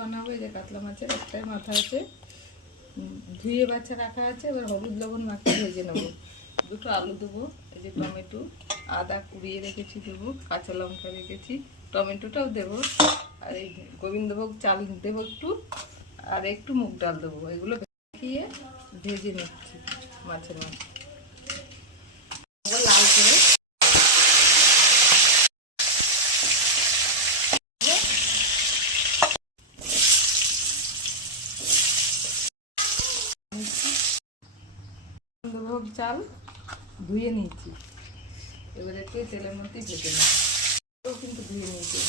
বানাবো। এই যে কাতলা মাছের একটাই মাথা আছে, ধুয়ে বাচ্চা রাখা আছে। এবার হলুদ লবণ মাখিয়ে ভেজে নেবো। দুটো আলু দেবো, এই যে টমেটো, আদা কুড়িয়ে রেখেছি দেবো, কাঁচা লঙ্কা রেখেছি, টমেটোটাও দেবো। আর এই গোবিন্দভোগ চাল দেবো একটু, আর একটু মুগ ডাল দেবো। এগুলো মাখিয়ে ভেজে নিচ্ছি মাছের মাছ লাল করে। গোবিন্দভোগ চাল ধুয়ে নিয়েছি, এবার একটু তেলের মধ্যে ভেজে নিচ্ছি। কিন্তু ধুয়ে নিয়েছি।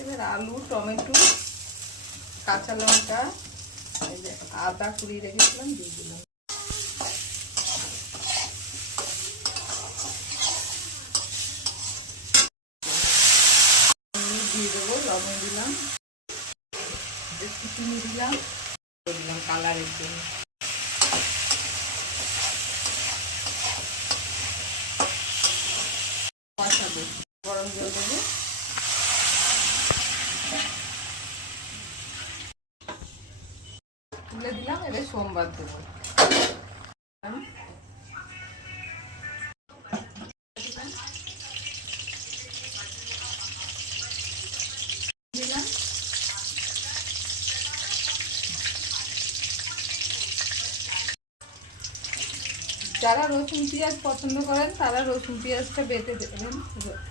এবার আলু, টমেটো, কাঁচা লঙ্কা, এই যে আদা কুড়িয়ে রেখেছিলাম দিয়ে দিলাম। দিয়ে দেবো, লবণ দিলাম, একটু চিনি দিলাম, দিলাম কালারের জন্য। কষাবো, গরম জল দেবো, তুলে দিলাম। এবার সোমবার দেবো। দিলাম। যারা রসুন পেঁয়াজ পছন্দ করেন তারা রসুন পেঁয়াজটা বেটে দেবেন,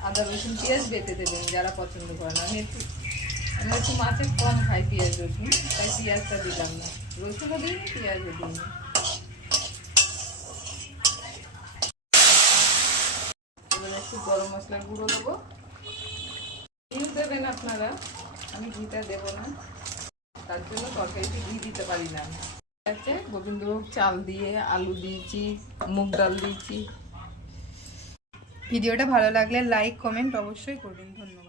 আদা রসুন পেঁয়াজ বেটে দেবেন যারা পছন্দ করেন। আমি একটু মাছে কম খাই পেঁয়াজ রসুন, তাই পেঁয়াজটা দিলাম না। রসুনও দিই, পেঁয়াজও দিই। এবার একটু গরম মশলার গুঁড়ো দেবো, ঘি দেবেন আপনারা, আমি ঘিটা দেবো না, তার জন্য তরকারিতে ঘি দিতে পারি না। আছে গোবিন্দভোগ চাল দিয়ে আলু দিয়েছি, মুগ ডাল দিয়েছি। ভিডিওটা ভালো লাগলে লাইক কমেন্ট অবশ্যই করবেন। ধন্যবাদ।